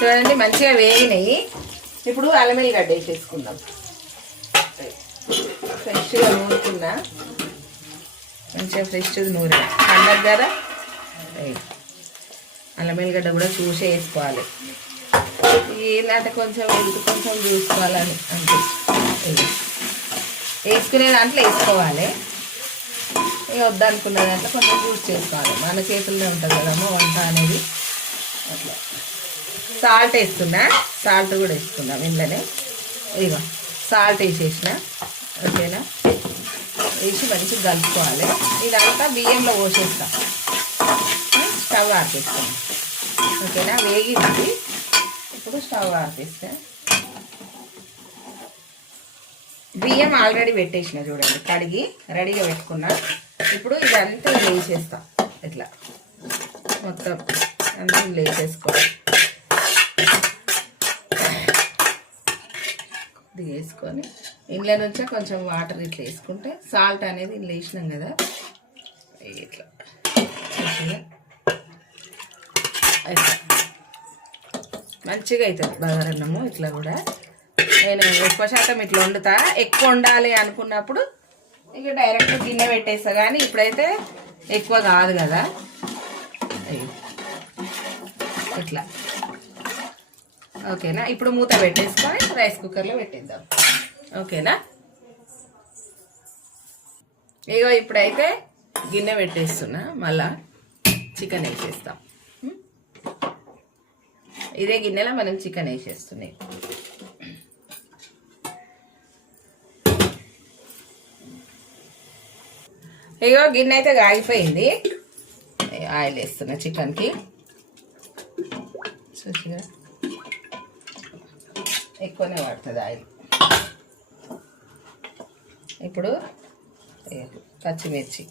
చూడండి మంచిగా వేగినాయి. ఇప్పుడు అల్లం వెల్లిగడ్డ వేసేసుకుందాం. ఫ్రెష్గా నూరుకున్నా, మంచిగా ఫ్రెష్గా నూరా పండగ కదా. అల్లం వెల్లిగడ్డ కూడా చూసే వేసుకోవాలి. ఏంటంటే కొంచెం చూసుకోవాలని అంటే వేసుకునే దాంట్లో వేసుకోవాలి. ఇక వద్దనుకునే దాంట్లో కొంచెం చూసి చేసుకోవాలి. మన చేతుల్లో ఉంటుంది కదమ్మా వంట అనేది. అట్లా సాల్ట్ వేస్తున్నా, సాల్ట్ కూడా వేసుకుందాం ఇంట్లోనే. ఇక సాల్ట్ వేసేసిన, ఓకేనా. వేసి మంచిగా కలుపుకోవాలి. ఇదంతా బియ్యంలో పోసేస్తాం, స్టవ్ ఆపేస్తాం, ఓకేనా. వేగింది, ఇప్పుడు స్టవ్ ఆపేస్తా. బియ్యం ఆల్రెడీ పెట్టేసిన చూడండి, కడిగి రెడీగా పెట్టుకున్నా. ఇప్పుడు ఇదంతా వేసేస్తా, ఇట్లా మొత్తం అంతా వేసేసుకోవాలి. ఇది వేసుకొని ఇంట్లో నుంచే కొంచెం వాటర్ ఇట్లా వేసుకుంటే సాల్ట్ అనేది ఇంట్లో వేసినాం కదా, ఇట్లా మంచిగా అవుతుంది బగారన్నము. ఇట్లా కూడా నేను ఎక్కువ శాతం ఇట్లా వండుతా. ఎక్కువ వండాలి అనుకున్నప్పుడు ఇక డైరెక్ట్ గిన్నె పెట్టేస్తా, కానీ ఇప్పుడైతే ఎక్కువ కాదు కదా. ఇట్లా ఓకేనా. ఇప్పుడు మూత పెట్టేసుకొని రైస్ కుక్కర్లో పెట్టేద్దాం, ఓకేనా. ఇగో ఇప్పుడైతే గిన్నె పెట్టేస్తున్నా, మళ్ళా చికెన్ వేసేస్తాం. ఇదే గిన్నెలో మనం చికెన్ వేసేస్తున్నాయి. ఇగో గిన్నె అయితే ఆగిపోయింది. ఆయిల్ వేస్తున్నా చికెన్కి, చూసిగా ఎక్కువనే పడుతుంది ఆయిల్. ఇప్పుడు పచ్చిమిర్చి,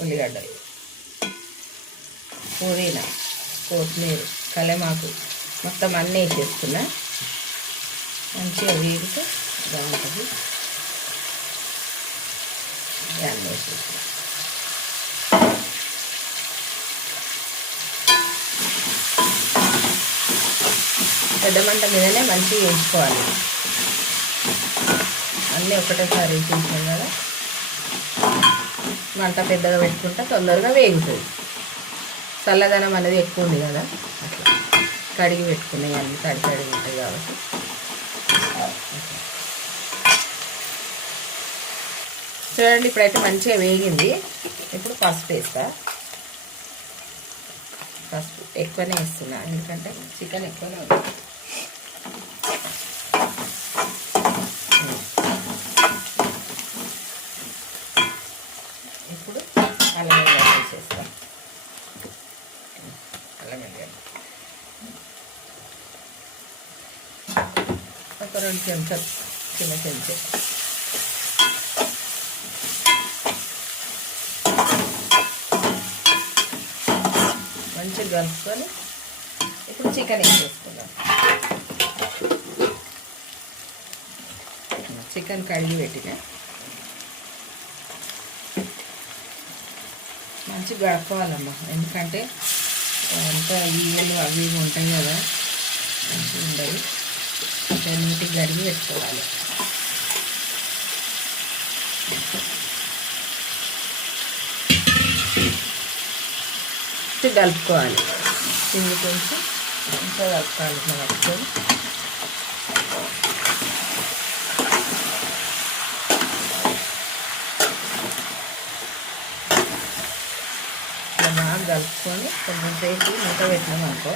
ఉల్లిగడ్డ, పుదీనా, కొత్తిమీర, కలెమాకు మొత్తం అన్నీ వేసేస్తున్నా. మంచిగా వేగితే బాగుంటుంది. దాన్ని వేసేస్తున్నా. పెద్ద మంట మీదనే మంచిగా వేయించుకోవాలి. అన్నీ ఒకటేసారి వేసేసాం కదా, మంట పెద్దగా పెట్టుకుంటే తొందరగా వేగుతుంది. చల్లదనం అనేది ఎక్కువ ఉంది కదా, అట్లా కడిగి పెట్టుకున్నాయి అన్నీ కడిగి ఉంటాయి కాబట్టి. చూడండి ఇప్పుడైతే మంచిగా వేగింది. ఇప్పుడు పసుపు వేస్తా. పసుపు ఎక్కువనే వేస్తున్నా, ఎందుకంటే చికెన్ ఎక్కువనే ఉంది. ఇప్పుడు అల్లం వెల్లిగడ్డ వేసేస్తాం. అల్లం వెల్లిగడ్డ ఒక 2 చెంచాలు, చిన్న చెంచా. మంచిగా కలుపుకొని ఇప్పుడు చికెన్ వేసేసుకుందాం. చికెన్ కడిగి పెట్టిన మంచిగా గడపవాలమ్మా, ఎందుకంటే అంతా ఈయలు అవి ఇవి ఉంటాయి కదా, మంచిగా ఉండవు. నీటికి కడిగి పెట్టుకోవాలి. కలుపుకోవాలి, కింది కొంచెం ఇంకా కలుపుకోవాలి. ఇట్లా కలుపుకొని ఇట్లా బాగా కలుపుకొని కొంచెం సేపు మూత పెట్టినామనుకో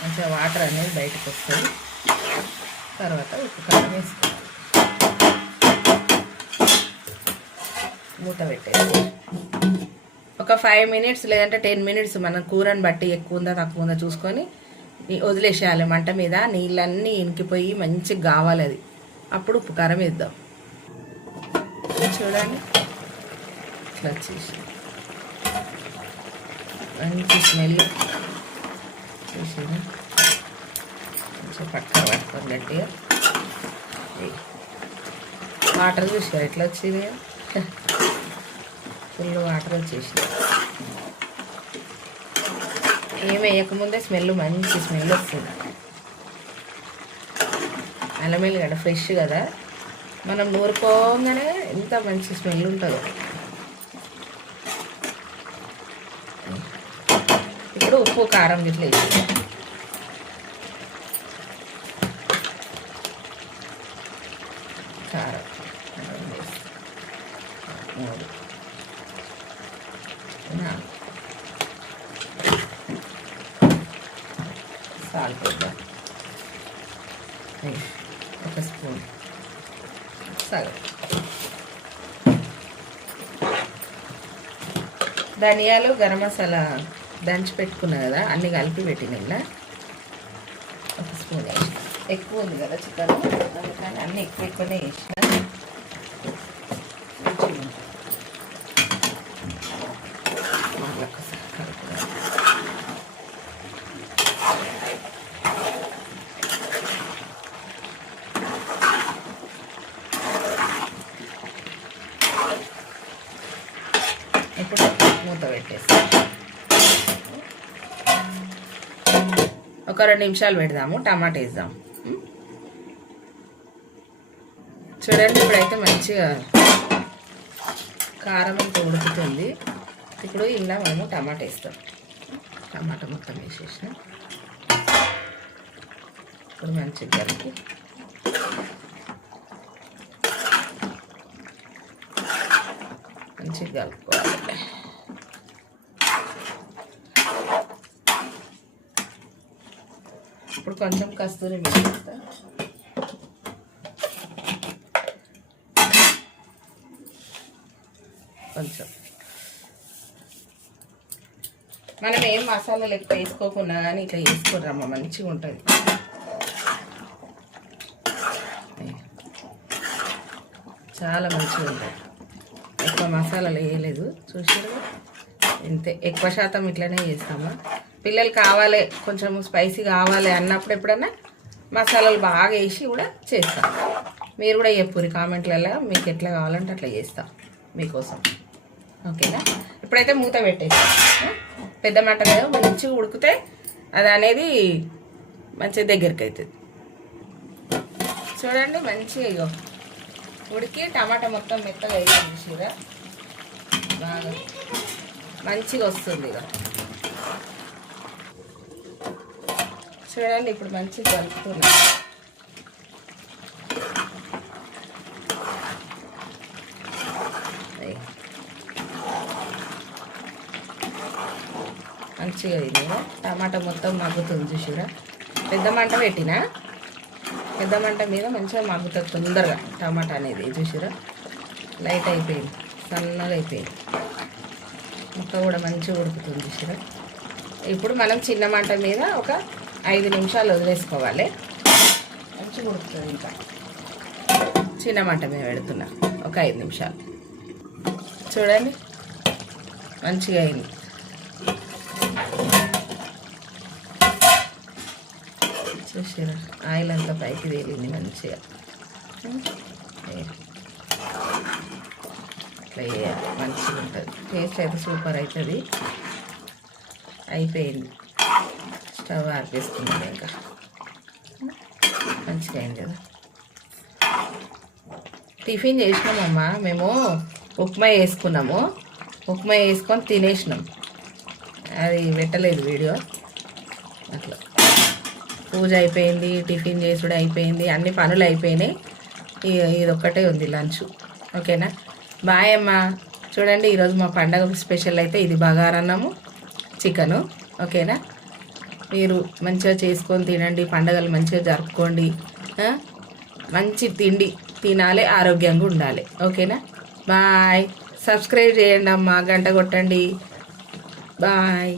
మంచిగా వాటర్ అనేది బయటకు వస్తుంది. తర్వాత ఉప్పు కారం వేసుకోవాలి. మూత పెట్టేసి ఒక 5 minutes లేదంటే 10 minutes మనం కూరని బట్టి ఎక్కువ ఉందా తక్కువ ఉందా చూసుకొని వదిలేసేయాలి. మంట మీద నీళ్ళన్నీ ఇంకిపోయి మంచిగా కావాలి అది. అప్పుడు ఉప్పు కారం వేద్దాం. చూడండి ఇట్లా వచ్చేసి మంచి స్మెల్ చూసి కొంచెం పక్కన పట్టుకొని గట్టిగా వాటర్ చూసారు ఎట్లా వచ్చింది, ఫుల్ వాటర్ వచ్చేసి ఏం వేయకముందే స్మెల్ మంచి స్మెల్ వస్తుంది. అల్లం వెల్లిగడ్డ ఫ్రెష్ కదా, మనం నూరుకోగానే ఎంత మంచి స్మెల్ ఉంటుందో. ఇప్పుడు ఉప్పు కారం ఇట్లా వేసి కారం 3 సాల్ట్ వేద్దాం, 1 స్పూన్ సగం. ధనియాలు గరం మసాలా దంచి పెట్టుకున్నా కదా, అన్నీ కలిపి పెట్టిన ఇలా 1 స్పూన్ వేసిన. ఎక్కువ ఉంది కదా చికెన్, అందుకని అన్నీ ఎక్కువనే వేసిన. ఇప్పుడు మూత పెట్టేస్తాం. ఒక 2 నిమిషాలు పెడదాము, టమాటా వేద్దాం. చూడండి ఇప్పుడైతే మంచిగా కారం అంతా ఉడుకుతుంది. ఇప్పుడు ఇలా మనము టమాటా వేస్తాం. టమాటా మొత్తం వేసేసిన. ఇప్పుడు మంచిగా కలిపి మంచిగా కలుపుకోవాలి. ఇప్పుడు కొంచెం కస్తూరి వేస్తా. కొంచెం మనం ఏం మసాలాలు ఎక్కువ వేసుకోకుండా కానీ ఇట్లా వేసుకున్నామా మంచిగా ఉంటుంది. చాలా మంచిగా ఉంటుంది. ఎక్కువ మసాలాలు వేయలేదు, చూసారు ఇంతే. ఎక్కువ శాతం ఇట్లనే చేస్తామా. పిల్లలు కావాలి కొంచెం స్పైసీ కావాలి అన్నప్పుడు ఎప్పుడన్నా మసాలాలు బాగా వేసి కూడా చేస్తాం. మీరు కూడా చెప్పుర్రి కామెంట్లలో మీకు ఎట్లా కావాలంటే అట్లా చేస్తాం మీకోసం. ఓకేనా? ఇప్పుడైతే మూత పెట్టేస్తాం. పెద్ద మంట మీద మంచిగా ఉడికితే అది అనేది మంచిగా దగ్గరికి అవుతుంది. చూడండి మంచిగా ఇగో ఉడికి టమాటా మొత్తం మెత్తగా వేయాలి. చూసిరా బాగా మంచిగా వస్తుంది. ఇక చూడండి ఇప్పుడు మంచిగా కలుపుతున్నా. మంచిగా ఇది టమాటా మొత్తం మగ్గుతుంది. చూసిరా పెద్ద మంట పెట్టినా, పెద్ద మంట మీద మంచిగా మగ్గుతుంది తొందరగా టమాటా అనేది. చూసిరా లైట్ అయిపోయింది, సన్నగా అయిపోయింది, ముక్క కూడా మంచిగా ఉడుకుతుంది. చూసిరా ఇప్పుడు మనం చిన్న మంట మీద ఒక 5 నిమిషాలు వదిలేసుకోవాలి. మంచిగా ఉడుకుతుంది. ఇంకా చిన్న మంట మీద పెడుతున్నా ఒక 5 నిమిషాలు. చూడండి మంచిగా అయింది. చూసారా ఆయిల్ అంతా పైకి తేలింది మంచిగా. ఇట్లా వేయాలి, మంచిగా ఉంటుంది. టేస్ట్ అయితే సూపర్ అవుతుంది. అయిపోయింది, స్టవ్ ఆర్పేసుకున్నాం. ఇంకా మంచిగా అయింది కదా. టిఫిన్ చేసినామమ్మా మేము, ఉప్మా వేసుకున్నాము. ఉప్మా వేసుకొని తినేసినాం. అది పెట్టలేదు వీడియో. అట్లా పూజ అయిపోయింది, టిఫిన్ చేసుడు అయిపోయింది, అన్ని పనులు అయిపోయినాయి. ఇది ఒక్కటే ఉంది లంచ్. ఓకేనా? బాయ్ అమ్మా. చూడండి ఈరోజు మా పండగ స్పెషల్ అయితే ఇది బగారన్నము చికెను. ఓకేనా? మీరు మంచిగా చేసుకొని తినండి, పండగలు మంచిగా జరుపుకోండి. మంచి తిండి తినాలి, ఆరోగ్యంగా ఉండాలి. ఓకేనా? బాయ్. సబ్స్క్రైబ్ చేయండి అమ్మా, గంట కొట్టండి. బాయ్.